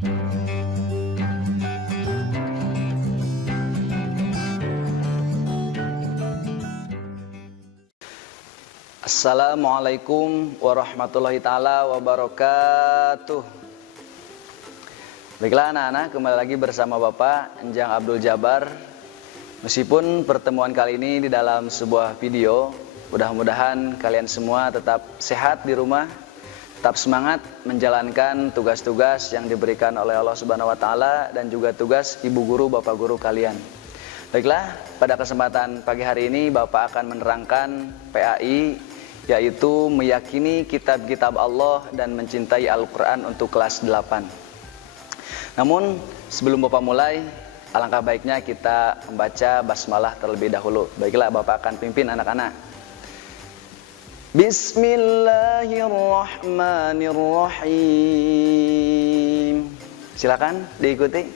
Assalamualaikum warahmatullahi ta'ala wabarakatuh. Baiklah anak-anak, kembali lagi bersama Bapak Enjang Abdul Jabar. Meskipun pertemuan kali ini di dalam sebuah video, mudah-mudahan kalian semua tetap sehat di rumah, tetap semangat menjalankan tugas-tugas yang diberikan oleh Allah Subhanahu wa Ta'ala dan juga tugas ibu guru, bapak guru kalian. Baiklah, pada kesempatan pagi hari ini Bapak akan menerangkan PAI, yaitu meyakini kitab-kitab Allah dan mencintai Al-Quran untuk kelas 8. Namun sebelum Bapak mulai, alangkah baiknya kita membaca basmalah terlebih dahulu. Baiklah, Bapak akan pimpin anak-anak. Bismillahirrahmanirrahim. Silakan diikuti.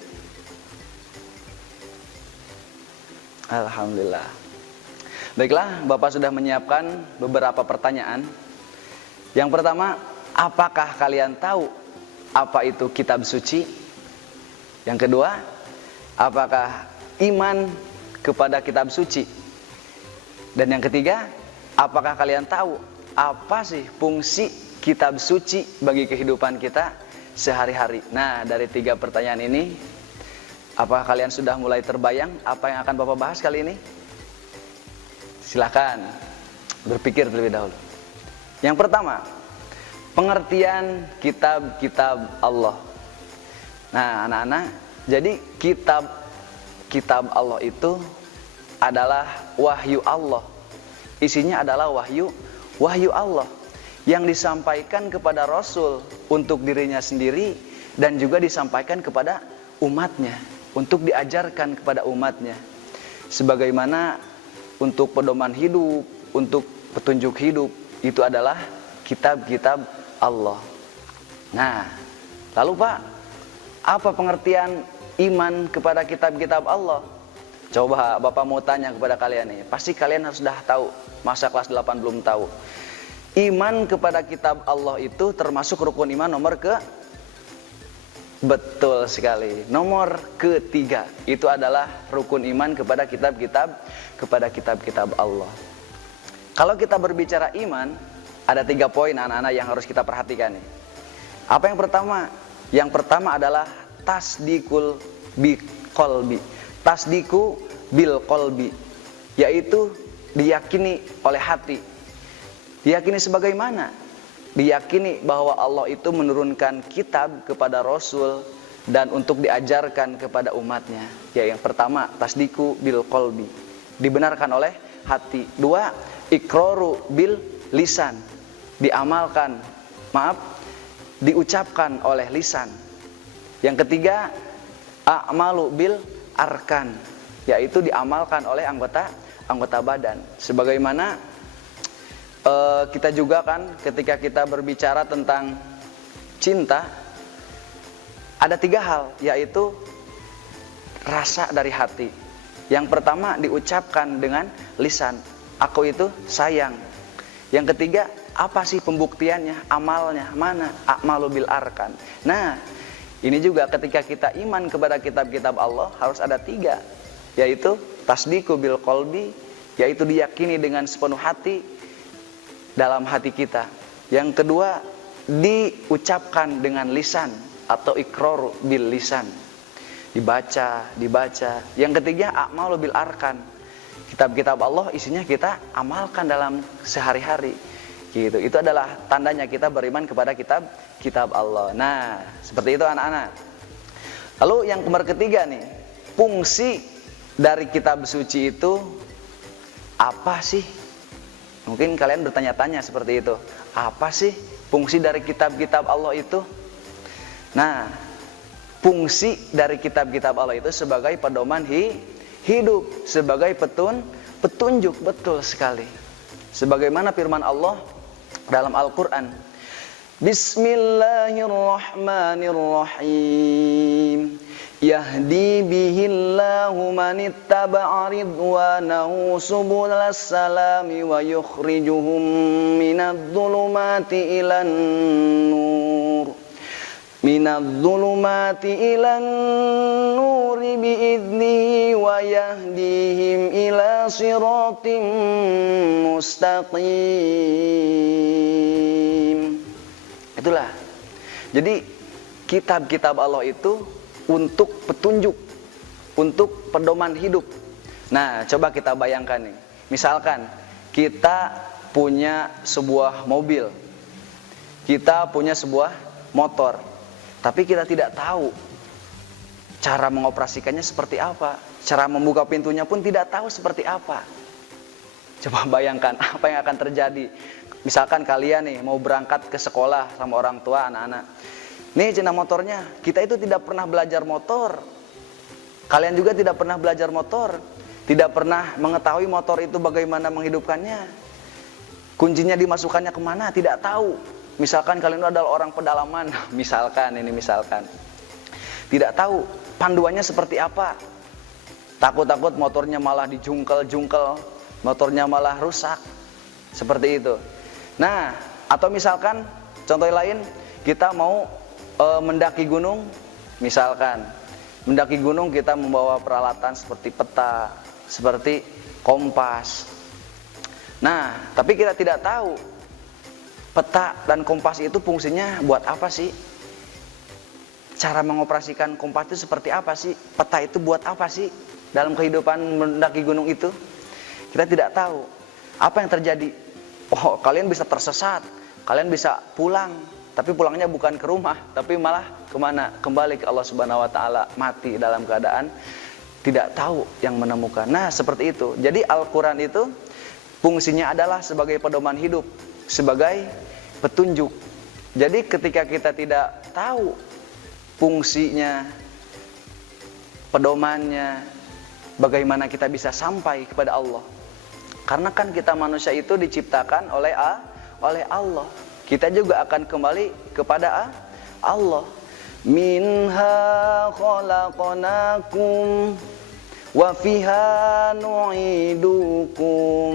Alhamdulillah. Baiklah, Bapak sudah menyiapkan beberapa pertanyaan. Yang pertama, apakah kalian tahu apa itu kitab suci? Yang kedua, apakah iman kepada kitab suci? Dan yang ketiga, apakah kalian tahu apa sih fungsi kitab suci bagi kehidupan kita sehari-hari? Nah, dari 3 pertanyaan ini, apakah kalian sudah mulai terbayang apa yang akan Bapak bahas kali ini? Silakan berpikir terlebih dahulu. Yang pertama, pengertian kitab-kitab Allah. Nah, anak-anak, jadi kitab Allah itu adalah wahyu Allah. Isinya adalah wahyu Allah yang disampaikan kepada Rasul untuk dirinya sendiri dan juga disampaikan kepada umatnya, untuk diajarkan kepada umatnya. Sebagaimana untuk pedoman hidup, untuk petunjuk hidup, itu adalah kitab-kitab Allah. Nah, lalu Pak, apa pengertian iman kepada kitab-kitab Allah? Coba Bapak mau tanya kepada kalian nih, pasti kalian harus sudah tahu, masa kelas 8 belum tahu. Iman kepada kitab Allah itu termasuk rukun iman nomor betul sekali. Nomor ketiga, itu adalah rukun iman kepada kitab-kitab Allah. Kalau kita berbicara iman, ada 3 poin anak-anak yang harus kita perhatikan nih. Apa yang pertama? Yang pertama adalah tasdikul biqolbi. Tasdiku bil qalbi, yaitu diyakini oleh hati. Diyakini sebagaimana? Diyakini bahwa Allah itu menurunkan kitab kepada Rasul dan untuk diajarkan kepada umatnya. Ya, yang pertama, tasdiku bil qalbi, dibenarkan oleh hati. 2, iqraru bil lisan, diucapkan oleh lisan. Yang ketiga, a'malu bil arkan, yaitu diamalkan oleh anggota badan. Sebagaimana kita juga kan ketika kita berbicara tentang cinta, ada 3 hal, yaitu rasa dari hati. Yang pertama diucapkan dengan lisan, aku itu sayang. Yang ketiga, apa sih pembuktiannya, amalnya, mana? A'malu bil arkan. Nah, ini juga ketika kita iman kepada kitab-kitab Allah harus ada 3, yaitu tasdiku bil qalbi, yaitu diyakini dengan sepenuh hati dalam hati kita. Yang kedua, diucapkan dengan lisan atau iqrar bil lisan, dibaca. Yang ketiga, a'malu bil arkan, kitab-kitab Allah isinya kita amalkan dalam sehari-hari gitu. Itu adalah tandanya kita beriman kepada kitab Allah. Nah, seperti itu anak-anak. Lalu yang nomor ketiga nih, fungsi dari kitab suci itu apa sih? Mungkin kalian bertanya-tanya seperti itu. Apa sih fungsi dari kitab-kitab Allah itu? Nah, fungsi dari kitab-kitab Allah itu sebagai pedoman hidup, sebagai petunjuk, betul sekali. Sebagaimana firman Allah dalam Al-Quran, Bismillahirrahmanirrahim. Yahdi bihillahu manittaba'a ridwanahu subulas salami wa yukhrijuhum minadh dhulumati ilan nur. minadh-dhulumati ilan nuri bi'idnihi wa yahdihim ila siratim mustaqim. Itulah. Jadi kitab-kitab Allah itu untuk petunjuk, untuk pedoman hidup. Nah, coba kita bayangkan nih. Misalkan kita punya sebuah mobil, kita punya sebuah motor, tapi kita tidak tahu cara mengoperasikannya seperti apa, cara membuka pintunya pun tidak tahu seperti apa. Coba bayangkan apa yang akan terjadi. Misalkan kalian nih mau berangkat ke sekolah sama orang tua anak-anak. Nih cina motornya, kita itu tidak pernah belajar motor. Kalian juga tidak pernah belajar motor, tidak pernah mengetahui motor itu bagaimana menghidupkannya. Kuncinya dimasukkannya kemana, tidak tahu. Misalkan kalian itu adalah orang pedalaman, misalkan. Tidak tahu panduannya seperti apa. Takut-takut motornya malah dijungkel-jungkel, motornya malah rusak. Seperti itu. Nah, atau misalkan contoh lain, kita mau mendaki gunung, misalkan. Mendaki gunung kita membawa peralatan seperti peta, seperti kompas. Nah, tapi kita tidak tahu peta dan kompas itu fungsinya buat apa sih? Cara mengoperasikan kompas itu seperti apa sih? Peta itu buat apa sih dalam kehidupan mendaki gunung itu? Kita tidak tahu. Apa yang terjadi? Oh, kalian bisa tersesat, kalian bisa pulang, tapi pulangnya bukan ke rumah, tapi malah kemana? Kembali ke Allah Subhanahu Wa Taala, mati dalam keadaan tidak tahu yang menemukan. Nah, seperti itu. Jadi Al-Quran itu fungsinya adalah sebagai pedoman hidup, sebagai petunjuk. Jadi ketika kita tidak tahu fungsinya, pedomannya, bagaimana kita bisa sampai kepada Allah. Karena kan kita manusia itu diciptakan oleh Allah. Kita juga akan kembali kepada Allah. Minha khalaqnakum wa fiha nu'idukum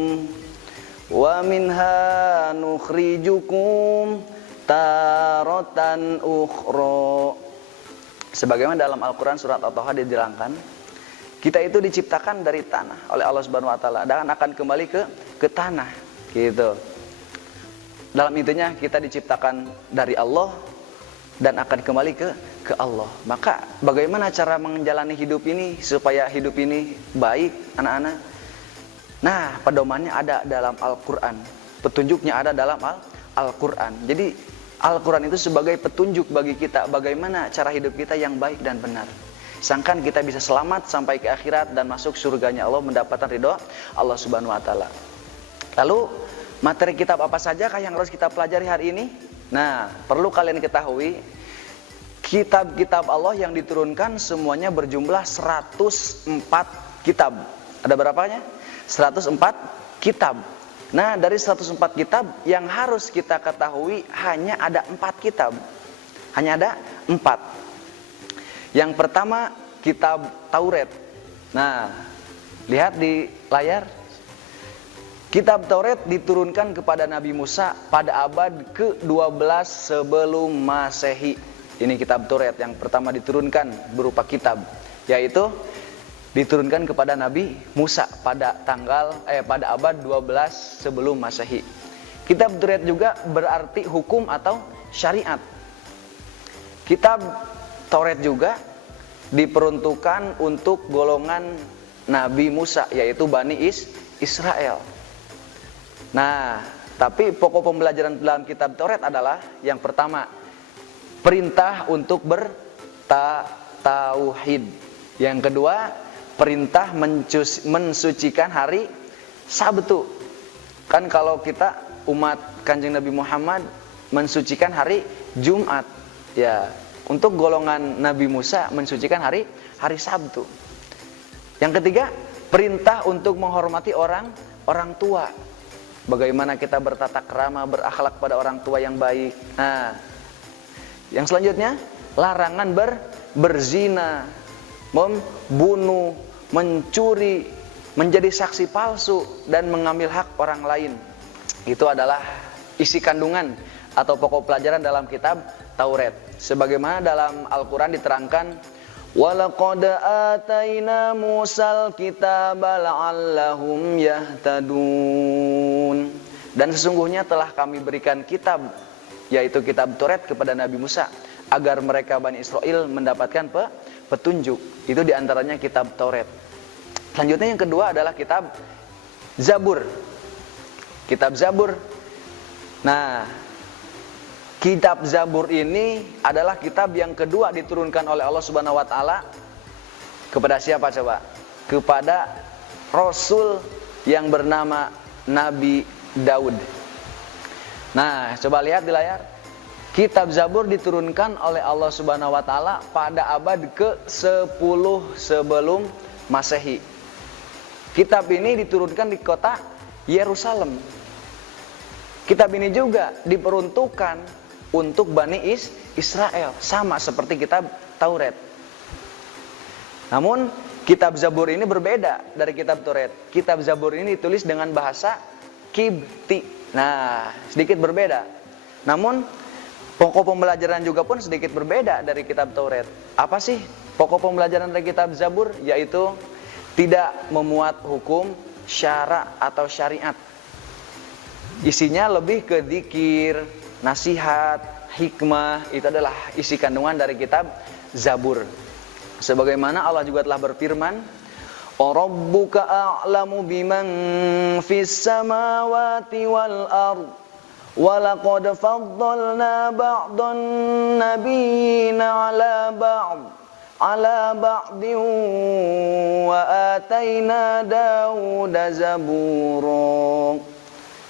wa minha nukhrijukum taratan ukhra. Sebagaimana dalam Al-Quran surat At-Taha diterangkan, kita itu diciptakan dari tanah oleh Allah Subhanahu Wa Taala dan akan kembali ke tanah, gitu. Dalam intinya kita diciptakan dari Allah dan akan kembali ke Allah. Maka bagaimana cara menjalani hidup ini supaya hidup ini baik, anak-anak? Nah, pedomannya ada dalam Al-Quran, petunjuknya ada dalam Al-Quran. Jadi Al-Quran itu sebagai petunjuk bagi kita bagaimana cara hidup kita yang baik dan benar. Sangkan kita bisa selamat sampai ke akhirat dan masuk surganya Allah, mendapatkan ridho Allah Subhanahu Wa Taala. Lalu materi kitab apa saja yang harus kita pelajari hari ini? Nah, perlu kalian ketahui, kitab-kitab Allah yang diturunkan semuanya berjumlah 104 kitab. Ada berapanya? 104 kitab. Nah, dari 104 kitab yang harus kita ketahui hanya ada 4 kitab. Hanya ada 4. Yang pertama, kitab Taurat. Nah, lihat di layar. Kitab Taurat diturunkan kepada Nabi Musa pada abad ke-12 sebelum Masehi. Ini kitab Taurat yang pertama diturunkan berupa kitab, yaitu diturunkan kepada Nabi Musa pada abad 12 sebelum Masehi. Kitab Taurat juga berarti hukum atau syariat. Kitab Taurat juga diperuntukkan untuk golongan Nabi Musa, yaitu Bani Israel. Nah, tapi pokok pembelajaran dalam kitab Taurat adalah yang pertama, perintah untuk bertauhid. Yang kedua, perintah mensucikan hari Sabtu. Kan kalau kita umat Kanjeng Nabi Muhammad mensucikan hari Jumat, ya. Untuk golongan Nabi Musa mensucikan hari Sabtu. Yang ketiga, perintah untuk menghormati orang tua. Bagaimana kita bertata krama, berakhlak pada orang tua yang baik. Nah, yang selanjutnya, larangan berzina, membunuh, mencuri, menjadi saksi palsu, dan mengambil hak orang lain. Itu adalah isi kandungan atau pokok pelajaran dalam kitab Taurat. Sebagaimana dalam Al-Qur'an diterangkan, "Walaqad ataina Musal kitaba la'allahum yahtadun." Dan sesungguhnya telah kami berikan kitab, yaitu kitab Taurat kepada Nabi Musa, agar mereka Bani Israel mendapatkan petunjuk. Itu diantaranya kitab Taurat. Selanjutnya yang kedua adalah kitab Zabur. Kitab Zabur. Nah, kitab Zabur ini adalah kitab yang kedua diturunkan oleh Allah Subhanahu wa taala kepada siapa coba? Kepada Rasul yang bernama Nabi Daud. Nah, coba lihat di layar. Kitab Zabur diturunkan oleh Allah Subhanahu wa taala pada abad ke-10 sebelum Masehi. Kitab ini diturunkan di kota Yerusalem. Kitab ini juga diperuntukkan untuk Bani Israel, sama seperti kitab Taurat. Namun kitab Zabur ini berbeda dari kitab Taurat. Kitab Zabur ini ditulis dengan bahasa Kibti. Nah, sedikit berbeda. Namun pokok pembelajaran juga pun sedikit berbeda dari kitab Taurat. Apa sih pokok pembelajaran dari kitab Zabur? Yaitu tidak memuat hukum, syara atau syariat. Isinya lebih ke dzikir, nasihat, hikmah. Itu adalah isi kandungan dari kitab Zabur. Sebagaimana Allah juga telah berfirman, "Rabbuka a'lamu biman fis samawati wal ard, wa laqad faddalna ba'dhan nabiyyina 'ala ba'din wa ataina Dauda zabura."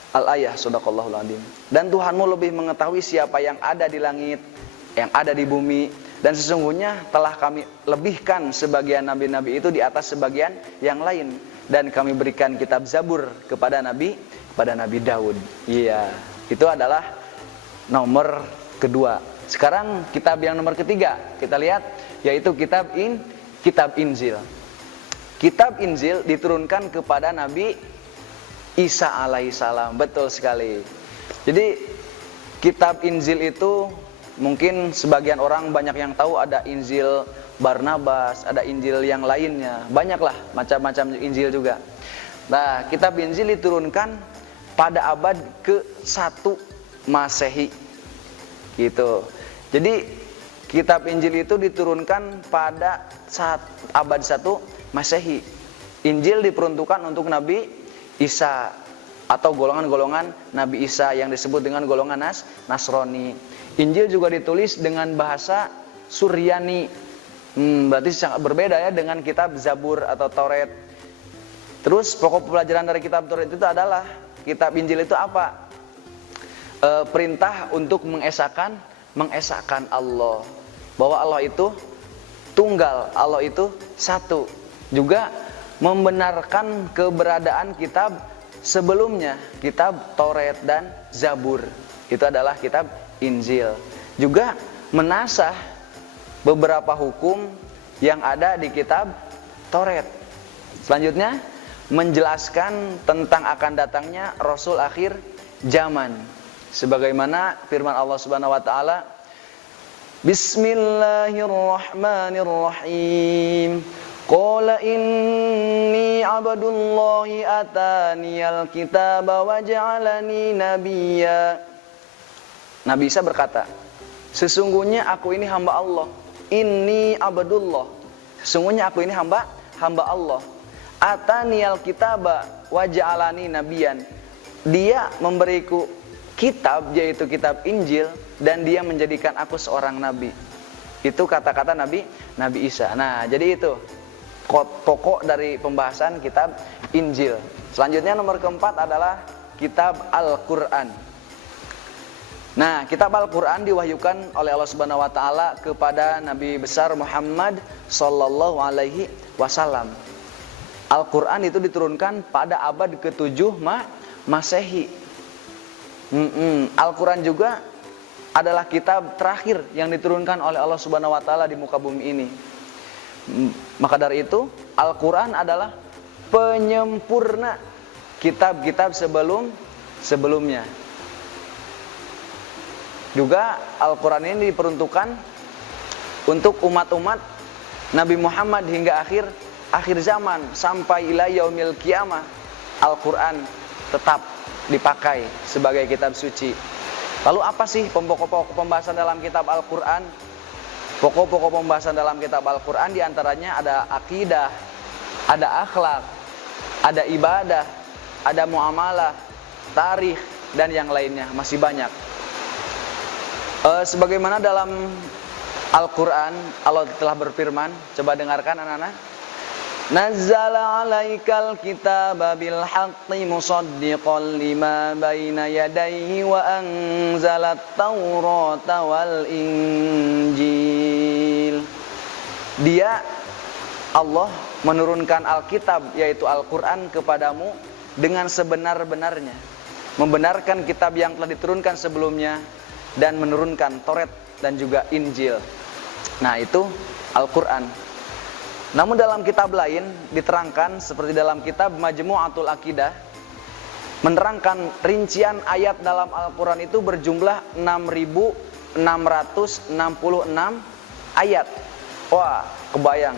Al-ayah, sadaqallahul adzim. Dan Tuhanmu lebih mengetahui siapa yang ada di langit, yang ada di bumi, dan sesungguhnya telah kami lebihkan sebagian nabi-nabi itu di atas sebagian yang lain, dan kami berikan kitab Zabur kepada Nabi Daud. Iya, itu adalah nomor kedua. Sekarang kitab yang nomor ketiga kita lihat, yaitu kitab Injil. Kitab Injil diturunkan kepada Nabi Isa alaihissalam. Betul sekali. Jadi kitab Injil itu mungkin sebagian orang banyak yang tahu ada Injil Barnabas, ada Injil yang lainnya. Banyaklah macam-macam Injil juga. Nah, kitab Injil diturunkan pada abad ke-1 Masehi. Gitu. Jadi kitab Injil itu diturunkan pada abad 1 Masehi. Injil diperuntukkan untuk Nabi Isa atau golongan-golongan Nabi Isa yang disebut dengan golongan Nasrani. Injil juga ditulis dengan bahasa Suryani. Berarti sangat berbeda ya dengan kitab Zabur atau Taurat. Terus pokok pelajaran dari kitab Taurat itu adalah kitab Injil itu apa? Perintah untuk mengesahkan Allah, bahwa Allah itu tunggal, Allah itu satu. Juga membenarkan keberadaan kitab sebelumnya, kitab Taurat dan Zabur. Itu adalah kitab Injil. Juga menasah beberapa hukum yang ada di kitab Taurat. Selanjutnya menjelaskan tentang akan datangnya Rasul akhir zaman. Sebagaimana firman Allah Subhanahu wa taala, Bismillahirrahmanirrahim. Qala inni abdullahi ataniyal kitaba wa ja'alani nabiyya. Nabi Isa berkata, sesungguhnya aku ini hamba Allah. Inni abdullah. Sesungguhnya aku ini hamba Allah. Ataniyal kitaba wa ja'alani nabiyyan. Dia memberiku kitab, yaitu kitab Injil, dan dia menjadikan aku seorang nabi. Itu kata-kata Nabi Isa. Nah, jadi itu pokok dari pembahasan kitab Injil. Selanjutnya nomor keempat adalah kitab Al-Quran. Nah, kitab Al-Quran diwahyukan oleh Allah Subhanahu wa taala kepada Nabi besar Muhammad sallallahu alaihi wasallam. Al-Quran itu diturunkan pada abad ke-7 Masehi. Al-Quran juga adalah kitab terakhir yang diturunkan oleh Allah Subhanahu wa taala di muka bumi ini. Maka dari itu Al-Quran adalah penyempurna kitab-kitab sebelumnya. Juga Al-Quran ini diperuntukkan untuk umat-umat Nabi Muhammad hingga akhir zaman sampai ila yaumil qiyamah. Al-Quran tetap dipakai sebagai kitab suci. Lalu apa sih pokok-pokok pembahasan dalam kitab Al-Quran? Pokok-pokok pembahasan dalam kitab Al-Quran diantaranya ada akidah, ada akhlak, ada ibadah, ada muamalah, tarikh, dan yang lainnya, masih banyak. Sebagaimana dalam Al-Quran Allah telah berfirman, coba dengarkan anak-anak. Nazzala 'alaikal kitaba bil haqqi musaddiqan lima baina yadayhi wa anzalat taurata wal injil. Dia Allah menurunkan Alkitab yaitu Al-Quran kepadamu dengan sebenar-benarnya, membenarkan kitab yang telah diturunkan sebelumnya dan menurunkan Taurat dan juga Injil. Nah, itu Al-Quran. Namun dalam kitab lain diterangkan seperti dalam kitab Majmu'atul Aqidah, menerangkan rincian ayat dalam Al-Quran itu berjumlah 6.666 ayat. Wah, kebayang.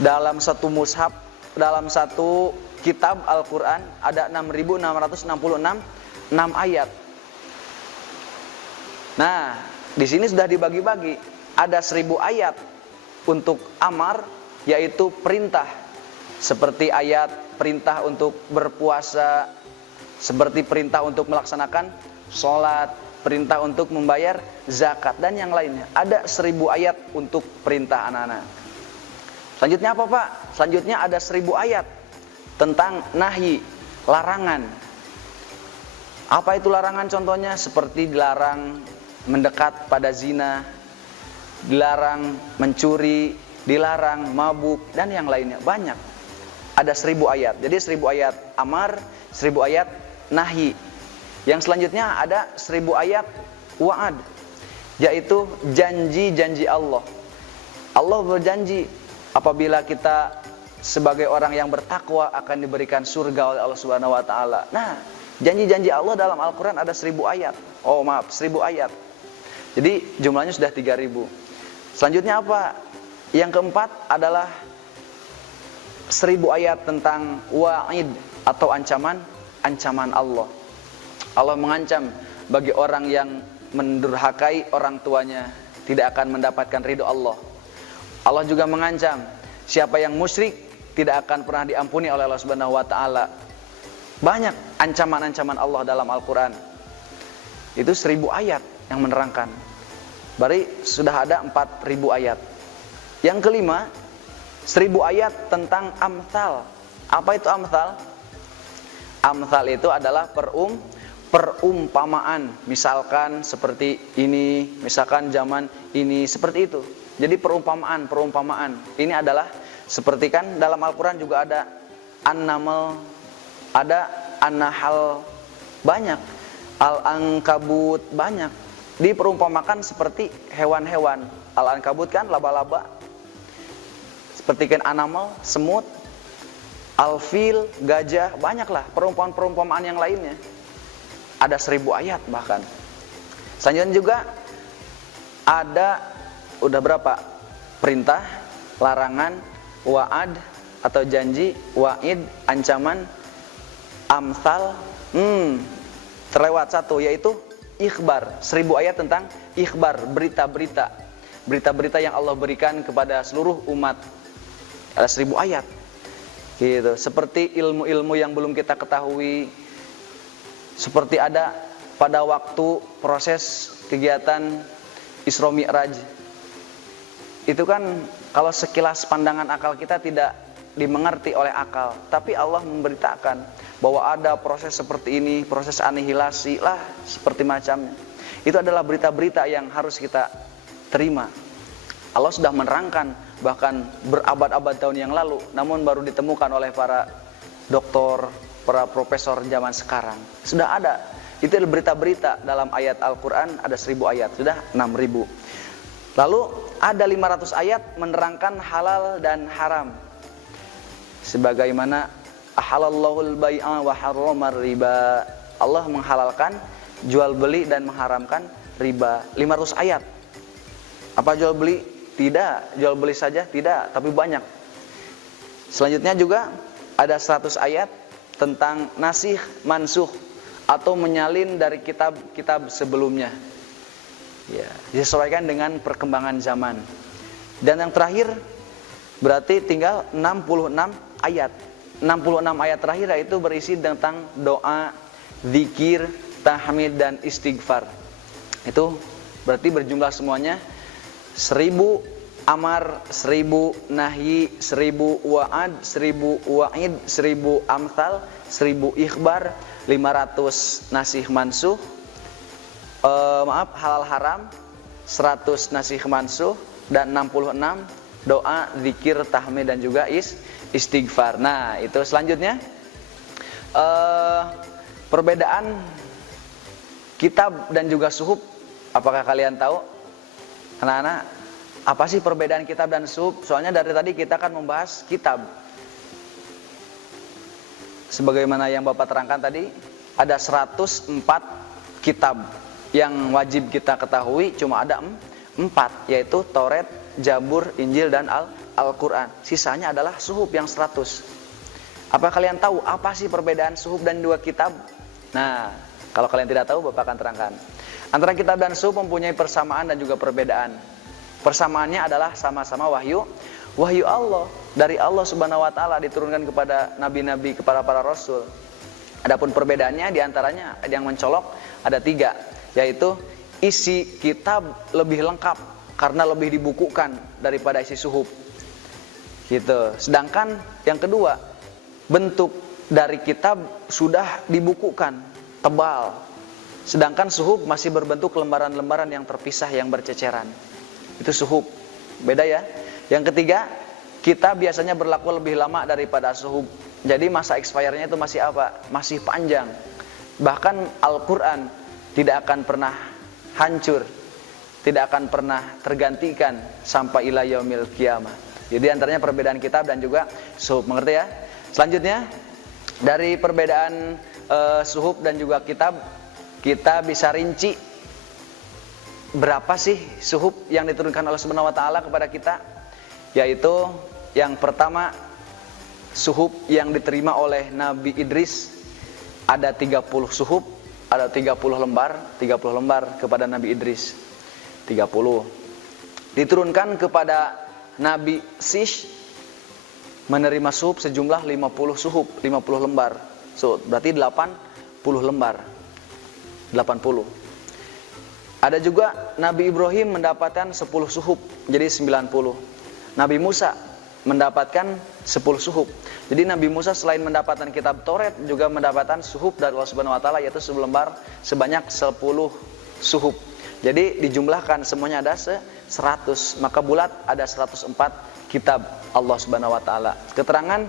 Dalam satu mushaf, dalam satu kitab Al-Quran ada 6.666 ayat. Nah, di sini sudah dibagi-bagi. Ada 1.000 ayat untuk amar, yaitu perintah. Seperti ayat perintah untuk berpuasa, seperti perintah untuk melaksanakan sholat, perintah untuk membayar zakat, dan yang lainnya. Ada 1.000 ayat untuk perintah anak-anak. Selanjutnya apa, Pak? Selanjutnya ada 1.000 ayat tentang nahi, larangan. Apa itu larangan? Contohnya seperti dilarang mendekat pada zina, dilarang mencuri, dilarang mabuk, dan yang lainnya. Banyak. Ada 1.000 ayat. Jadi 1.000 ayat amar, 1.000 ayat nahi. Yang selanjutnya ada 1.000 ayat wa'ad, yaitu janji-janji Allah. Allah berjanji apabila kita sebagai orang yang bertakwa akan diberikan surga oleh Allah Subhanahu wa taala. Nah, janji-janji Allah dalam Al-Quran ada 1.000 ayat. 1.000 ayat. Jadi jumlahnya sudah 3.000. Selanjutnya apa? Yang keempat adalah 1.000 ayat tentang wa'id atau ancaman Allah. Allah mengancam bagi orang yang mendurhakai orang tuanya tidak akan mendapatkan ridho Allah. Allah juga mengancam siapa yang musyrik tidak akan pernah diampuni oleh Allah Subhanahu wa taala. Banyak ancaman-ancaman Allah dalam Al-Quran. Itu 1.000 ayat yang menerangkan. Berarti sudah ada 4.000 ayat. Yang kelima, 1.000 ayat tentang amthal. Apa itu amthal? Amthal itu adalah perumpamaan. Misalkan seperti ini, misalkan zaman ini, seperti itu. Jadi perumpamaan. Ini adalah seperti kan dalam Al-Quran juga ada An-Naml, ada An-Nahl, banyak. Al-Ankabut, banyak. Diperumpamakan seperti hewan-hewan. Al-Ankabut kan laba-laba. Seperti kan An-Naml, semut. Al-Fil, gajah, banyaklah perumpamaan-perumpamaan yang lainnya. Ada 1.000 ayat bahkan. Selanjutnya juga ada udah berapa? Perintah, larangan, wa'ad atau janji, wa'id, ancaman, amthal. Terlewat satu, yaitu ikhbar. 1.000 ayat tentang ikhbar, berita-berita. Berita-berita yang Allah berikan kepada seluruh umat. Ada 1.000 ayat. Gitu. Seperti ilmu-ilmu yang belum kita ketahui. Seperti ada pada waktu proses kegiatan Isra Mi'raj. Itu kan kalau sekilas pandangan akal kita tidak dimengerti oleh akal, tapi Allah memberitakan bahwa ada proses seperti ini, proses anihilasi lah, seperti macamnya. Itu adalah berita-berita yang harus kita terima. Allah sudah menerangkan bahkan berabad-abad tahun yang lalu, namun baru ditemukan oleh para doktor, para profesor zaman sekarang. Sudah ada. Itu adalah berita-berita dalam ayat Al-Quran, ada 1.000 ayat, sudah 6.000. Lalu ada 500 ayat menerangkan halal dan haram. Sebagaimana ahalallahul bai'a wa harramar riba. Allah menghalalkan jual beli dan mengharamkan riba. 500 ayat. Apa jual beli? Tidak. Jual beli saja? Tidak, tapi banyak. Selanjutnya juga ada 100 ayat tentang nasikh mansukh atau menyalin dari kitab-kitab sebelumnya. Ya, disesuaikan dengan perkembangan zaman. Dan yang terakhir berarti tinggal 66 ayat. 66 ayat terakhir yaitu berisi tentang doa, zikir, tahmid dan istighfar. Itu berarti berjumlah semuanya 1000 amar, 1000 nahyi, 1000 wa'ad, 1000 wa'id, 1000 amthal, 1000 ikhbar, 500 nasikh mansukh, halal haram, 100 nasikh mansukh, dan 66 doa, zikir, tahmid dan juga istighfar. Nah, itu selanjutnya perbedaan kitab dan juga suhuf. Apakah kalian tahu, anak-anak, apa sih perbedaan kitab dan suhuf? Soalnya dari tadi kita kan membahas kitab. Sebagaimana yang Bapak terangkan tadi, ada 104 kitab yang wajib kita ketahui, cuma ada 4, yaitu Taurat, Zabur, Injil dan Al-Quran. Sisanya adalah suhuf yang 100. Apa kalian tahu apa sih perbedaan suhuf dan dua kitab? Nah, kalau kalian tidak tahu, Bapak akan terangkan. Antara kitab dan suhuf mempunyai persamaan dan juga perbedaan. Persamaannya adalah sama-sama wahyu Allah dari Allah Subhanahu wa taala diturunkan kepada nabi-nabi, kepada para rasul. Adapun perbedaannya diantaranya yang mencolok ada 3, yaitu isi kitab lebih lengkap karena lebih dibukukan daripada isi suhuf. Gitu. Sedangkan yang kedua, bentuk dari kitab sudah dibukukan, tebal. Sedangkan suhuf masih berbentuk lembaran-lembaran yang terpisah yang berceceran. Itu suhuf. Beda ya. Yang ketiga, kitab biasanya berlaku lebih lama daripada suhuf. Jadi masa expirednya itu masih apa? Masih panjang. Bahkan Al-Quran tidak akan pernah hancur, tidak akan pernah tergantikan sampai ila yaumil qiyamah. Jadi antaranya perbedaan kitab dan juga suhuf, mengerti ya? Selanjutnya dari perbedaan suhuf dan juga kitab, kita bisa rinci berapa sih suhuf yang diturunkan oleh Subhanahu wa taala kepada kita? Yaitu yang pertama, suhuf yang diterima oleh Nabi Idris ada 30 suhuf. Ada 30 lembar kepada Nabi Idris. 30. Diturunkan kepada Nabi Sish menerima suhuf sejumlah 50 suhuf, 50 lembar. So, berarti 80 lembar. 80. Ada juga Nabi Ibrahim mendapatkan 10 suhuf, jadi 90. Nabi Musa mendapatkan 10 suhuf. Jadi Nabi Musa selain mendapatkan kitab Taurat juga mendapatkan suhuf dari Allah Subhanahu wa taala, yaitu selembar sebanyak 10 suhuf. Jadi dijumlahkan semuanya ada 100, maka bulat ada 104 kitab Allah Subhanahu wa taala. Keterangan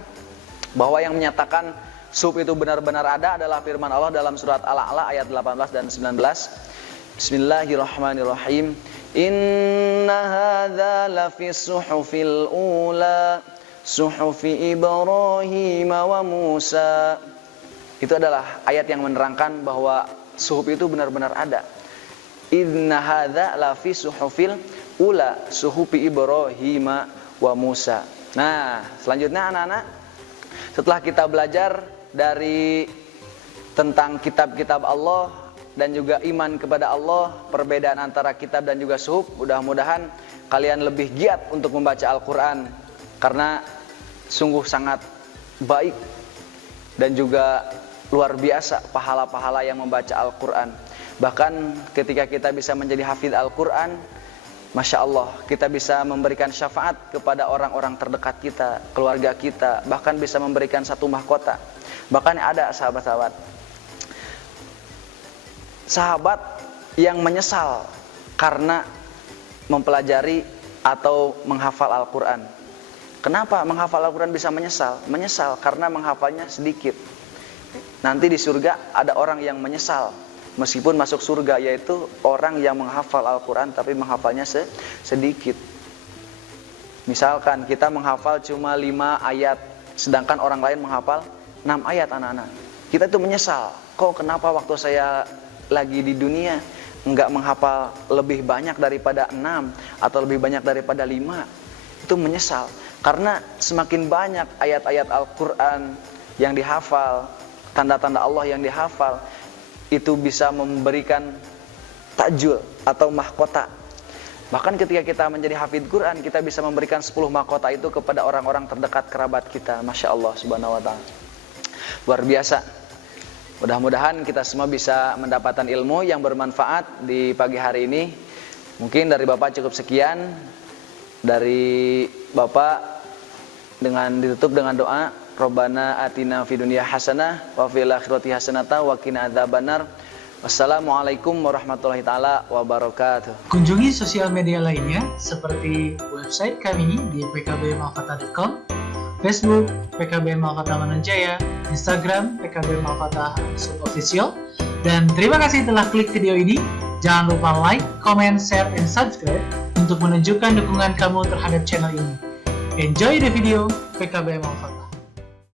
bahwa yang menyatakan suhuf itu benar-benar ada adalah firman Allah dalam surat Al-A'la ayat 18 dan 19. Bismillahirrahmanirrahim. Inna hadza lafi suhufil ula suhufi Ibrahim wa Musa. Itu adalah ayat yang menerangkan bahwa suhuf itu benar-benar ada. Inna hadza lafi suhufil ula suhufi Ibrahim wa Musa. Nah, selanjutnya anak-anak, setelah kita belajar dari tentang kitab-kitab Allah dan juga iman kepada Allah, perbedaan antara kitab dan juga suhuf, mudah-mudahan kalian lebih giat untuk membaca Al-Quran, karena sungguh sangat baik dan juga luar biasa pahala-pahala yang membaca Al-Quran. Bahkan ketika kita bisa menjadi hafidz Al-Quran, Masya Allah, kita bisa memberikan syafaat kepada orang-orang terdekat kita, keluarga kita, bahkan bisa memberikan satu mahkota. Bahkan ada sahabat yang menyesal karena mempelajari atau menghafal Al-Quran. Kenapa menghafal Al-Quran bisa menyesal? Menyesal karena menghafalnya sedikit. Nanti di surga ada orang yang menyesal meskipun masuk surga, yaitu orang yang menghafal Al-Quran tapi menghafalnya sedikit. Misalkan kita menghafal cuma 5 ayat, sedangkan orang lain menghafal 6 ayat anak-anak. Kita tuh menyesal, kok kenapa waktu saya lagi di dunia nggak menghafal lebih banyak daripada 6 atau lebih banyak daripada 5, itu menyesal. Karena semakin banyak ayat-ayat Al-Quran yang dihafal, tanda-tanda Allah yang dihafal, itu bisa memberikan takjul atau mahkota. Bahkan ketika kita menjadi hafidz Quran, kita bisa memberikan 10 mahkota itu kepada orang-orang terdekat kerabat kita. Masya Allah subhanahu wa ta'ala. Luar biasa. Mudah-mudahan kita semua bisa mendapatkan ilmu yang bermanfaat di pagi hari ini. Mungkin dari Bapak cukup sekian. Dari Bapak ditutup dengan doa, Rabbana atina fid dunya hasanah wa fil akhirati hasanah wa qina adzabannar. Wassalamualaikum warahmatullahi taala wabarakatuh. Kunjungi sosial media lainnya seperti website kami di pkbmalfatah.com, Facebook PKB Malfatah Mananjaya, Instagram PKB Malfatah Official. Dan terima kasih telah klik video ini. Jangan lupa like, comment, share, and subscribe untuk menunjukkan dukungan kamu terhadap channel ini. Enjoy the video PKB Malfatah.